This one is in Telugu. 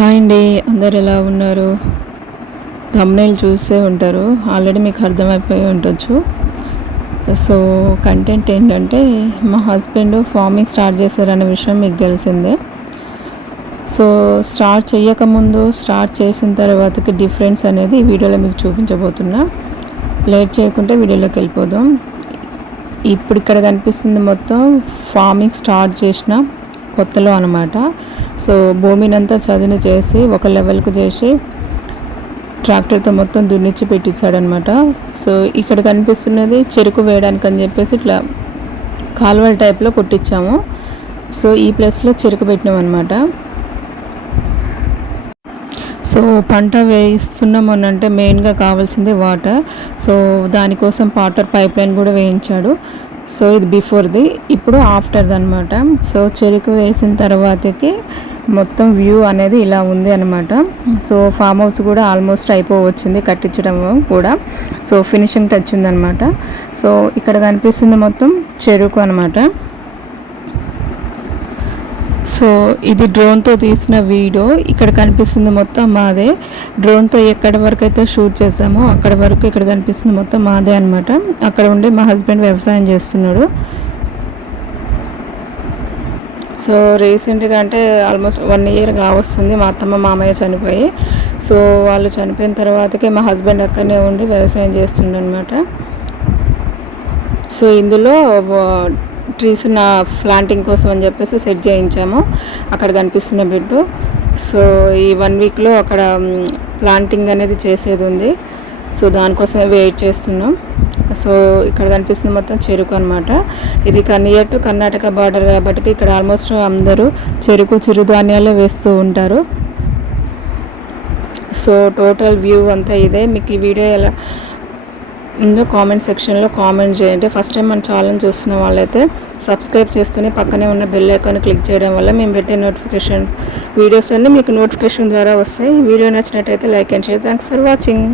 హాయ్ అండి అందరు ఎలా ఉన్నారు? thumbnail చూసే ఉంటారు. ఆల్రెడీ మీకు అర్థమైపోయి ఉండొచ్చు. సో కంటెంట్ ఏంటంటే మా హస్బెండ్ ఫార్మింగ్ స్టార్ట్ చేశారనే విషయం మీకు తెలిసిందే. సో స్టార్ట్ చేయకముందు స్టార్ట్ చేసిన తర్వాతకి డిఫరెన్స్ అనేది ఈ వీడియోలో మీకు చూపించబోతున్నా. లేట్ చేయకుంటే వీడియోలోకి వెళ్ళిపోదాం. ఇప్పుడు ఇక్కడ కనిపిస్తుంది మొత్తం ఫార్మింగ్ స్టార్ట్ చేసిన కొత్తలో అనమాట సో భూమినంతా చదును చేసి ఒక లెవెల్కు చేసి ట్రాక్టర్తో మొత్తం దున్నిచ్చి పెట్టించాడనమాట సో ఇక్కడ కనిపిస్తున్నది చెరుకు వేయడానికి అని చెప్పేసి ఇట్లా కాలువల టైప్లో కొట్టించాము సో ఈ ప్లేస్లో చెరుకు పెట్టినాం అనమాట సో పంట వేయిస్తున్నాము అని అంటే మెయిన్గా కావాల్సింది వాటర్. సో దానికోసం వాటర్ పైప్ లైన్ కూడా వేయించాడు. సో ఇది బిఫోర్ది ఇప్పుడు ఆఫ్టర్ది అనమాట సో చెరుకు వేసిన తర్వాతకి మొత్తం వ్యూ అనేది ఇలా ఉంది అనమాట సో ఫామ్ హౌస్ కూడా ఆల్మోస్ట్ అయిపోవచ్చింది కట్టించడం కూడా. సో ఫినిషింగ్ టచ్ ఉందన్నమాట. సో ఇక్కడ కనిపిస్తుంది మొత్తం చెరుకు అనమాట సో ఇది డ్రోన్తో తీసిన వీడియో. ఇక్కడ కనిపిస్తుంది మొత్తం మాదే. డ్రోన్తో ఎక్కడి వరకు అయితే షూట్ చేసామో అక్కడ వరకు ఇక్కడ కనిపిస్తుంది మొత్తం మాదే అనమాట అక్కడ ఉండి మా హస్బెండ్ వ్యవసాయం చేస్తున్నాడు. సో రీసెంట్గా అంటే ఆల్మోస్ట్ వన్ ఇయర్ కావస్తుంది మా అత్తమ్మ మామయ్య చనిపోయి. సో వాళ్ళు చనిపోయిన తర్వాతకే మా హస్బెండ్ అక్కడనే ఉండి వ్యవసాయం చేస్తుండనమాట సో ఇందులో ట్రీస్ నా ప్లాంటింగ్ కోసం అని చెప్పేసి సెట్ చేయించాము. అక్కడ కనిపిస్తున్న బిడ్డు. సో ఈ వన్ వీక్లో అక్కడ ప్లాంటింగ్ అనేది చేసేది ఉంది. సో దానికోసమే వెయిట్ చేస్తున్నాం. సో ఇక్కడ కనిపిస్తుంది మొత్తం చెరుకు అనమాట ఇది నియర్ టు కర్ణాటక బార్డర్ కాబట్టి ఇక్కడ ఆల్మోస్ట్ అందరూ చెరుకు చిరుధాన్యాలే వేస్తూ ఉంటారు. సో టోటల్ వ్యూ అంతా ఇదే. మీకు ఈ వీడియో ఎలా ఇందులో కామెంట్ సెక్షన్లో కామెంట్ చేయండి. ఫస్ట్ టైం మన ఛానల్ చూస్తున్న వాళ్ళైతే సబ్స్క్రైబ్ చేసుకుని పక్కనే ఉన్న బెల్ ఐకాన్ క్లిక్ చేయడం వల్ల మేము పెట్టే నోటిఫికేషన్స్ వీడియోస్ అన్నీ మీకు నోటిఫికేషన్ ద్వారా వస్తాయి. వీడియో నచ్చినట్టయితే like and share thanks for watching